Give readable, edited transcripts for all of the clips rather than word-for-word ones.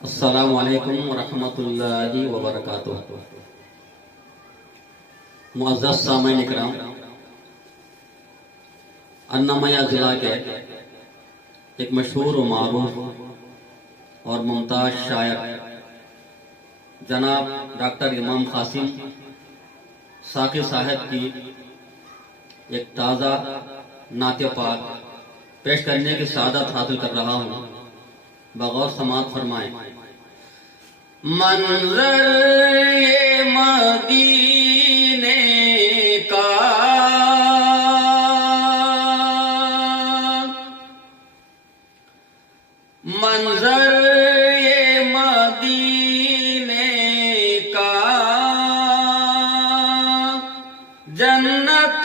السلام علیکم ورحمۃ اللہ وبرکاتہ۔ معزز سامعین اکرام، انامیا ضلع کے ایک مشہور و معروف اور ممتاز شاعر جناب ڈاکٹر امام قاسم ساقی صاحب کی ایک تازہ نعت پاک پیش کرنے کی سعادت حاصل کر رہا ہوں، بغور سماعت فرمائیں۔ منظر یہ مدینے کا منظر یہ مدینے کا جنت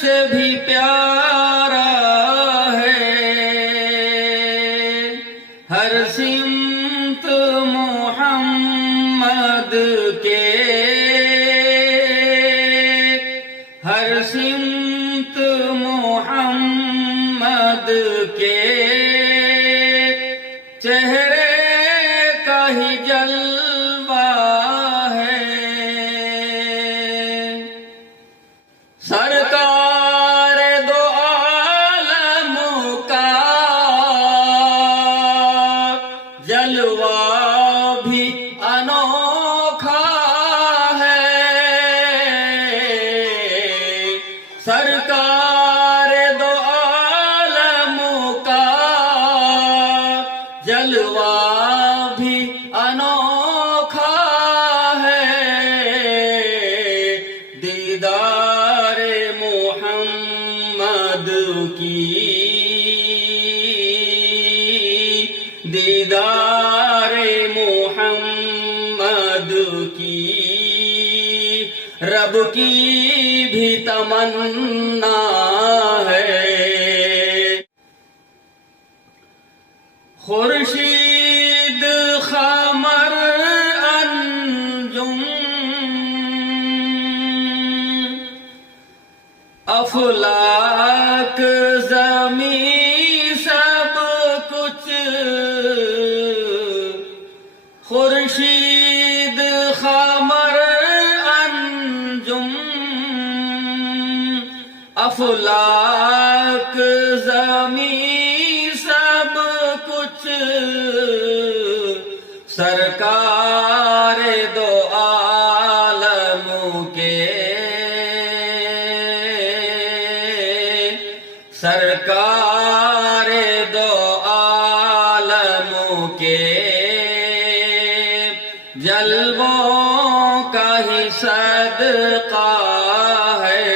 سے بھی پیارا ہے، ہر سمت محمد کے، ہر سمت محمد کے چہرے کا ہی جلوہ ہے۔ سرکار دو عالم کا جلوہ بھی انوکھا ہے، سرکار دو عالم کا جلوہ بھی انوکھا ہے، دیدار محمد کی، دیدار محمد کی رب کی بھی تمنا ہے۔ خورشید قمر انجم افلاک زمین سب کچھ، خورشید قمر انجم افلاک زمین سب کچھ، سرکار دو عالم کے، سرکار دو عالم کے جلووں کا ہی صدقہ ہے،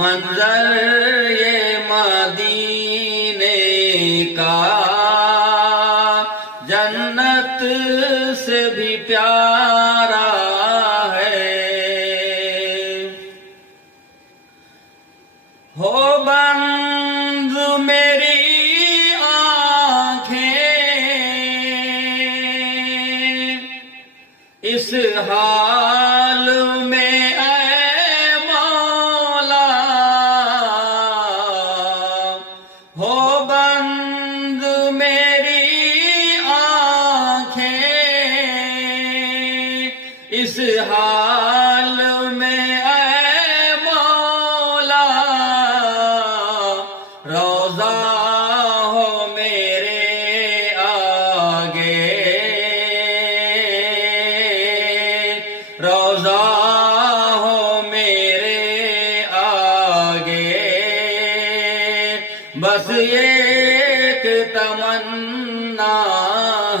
منظر یہ مدینے کا جنت سے بھی پیارا ہے۔ ہو بند میری آنکھیں اس حال میں اے مولا، ہو بند میری آنکھیں اس حال میں اے مولا، روضہ ہو میرے آگے، روضہ ہو میرے آگے، بس ایک تمنا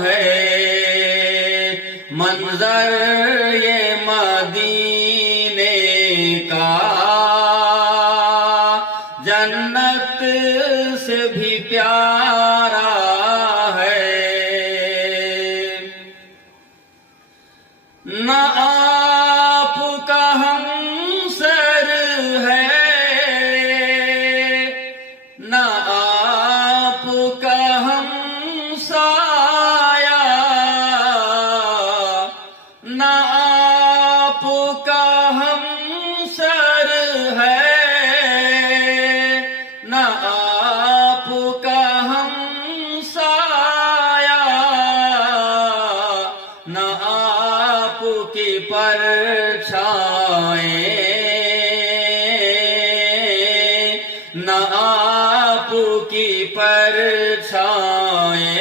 ہے، منظر یہ مدینے کا جنت سے بھی پیارا ہے۔ نہ آپ کا ہمسر ہے، نہ آپ کا ہمسایہ، نہ چھائیں، نہ آپ کی پرچھائیں،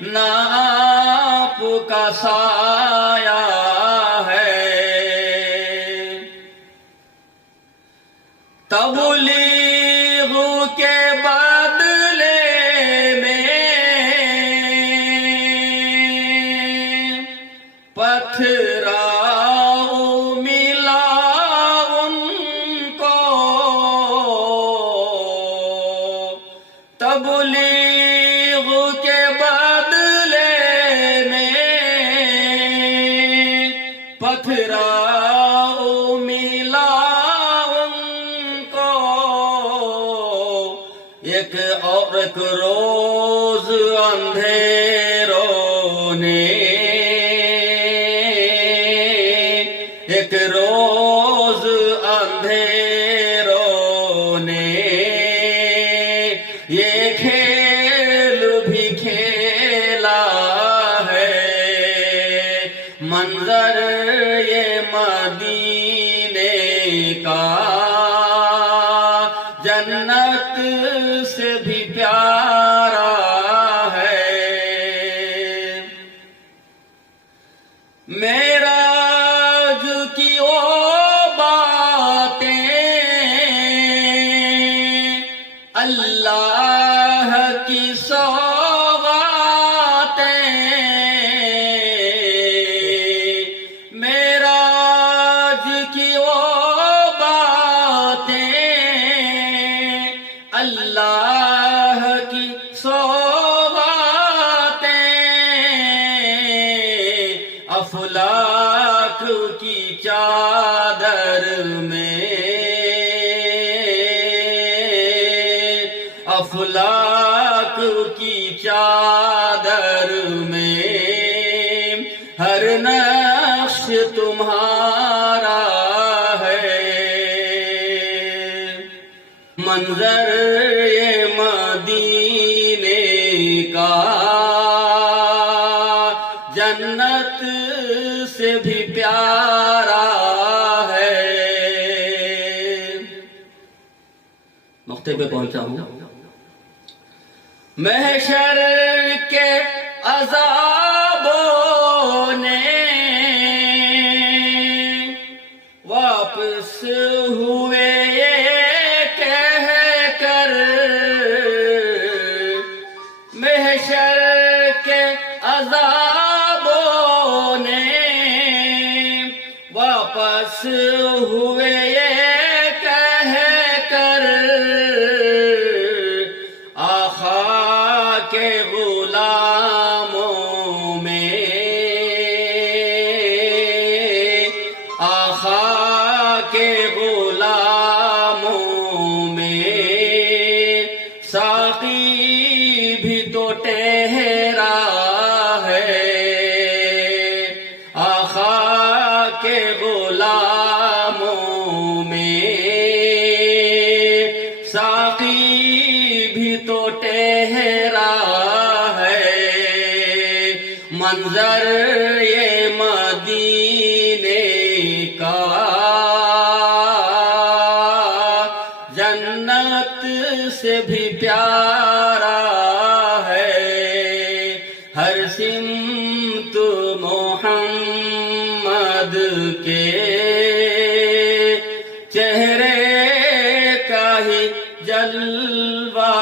نہ آپ کا سایہ ہے۔ تبلیغ کے بدلے میں پتھراؤ ملا ان کو، تبلیغ کے بدلے میں پتھراؤ ملا ان کو، ایک روز اندھیروں نے، ایک روز اندھیروں نے یہ کھیل بھی کھیلا ہے۔ منظر یہ مدینے کا جنت سے بھی پیارا ہے۔ معراج کی وہ باتیں اللہ کی سوغاتیں، معراج کی وہ باتیں اللہ کی سوغاتیں، افلاک کی چادر میں، افلاک کی چادر میں ہر نقش تمہارا ہے۔ منظر یہ مدینے کا جنت سے بھی پیارا ہے۔ نقطے پہ پہنچا ہوں۔ محشر کے عذابوں نے واپس ہوئے یہ کہہ کر، محشر کے عذابوں نے واپس ہوئے یہ کہہ کر، آقا کے غلاموں میں، آقا کے غلاموں میں ساقی بھی تو ٹھہرا ہے۔ آقا کے غلاموں میں ساقی بھی تو ٹھہرا ہے۔ منظر یہ مدینے کا جنت سے بھی پیارا ہے۔ ہر سمت محمد کے چہرے کا ہی جلوہ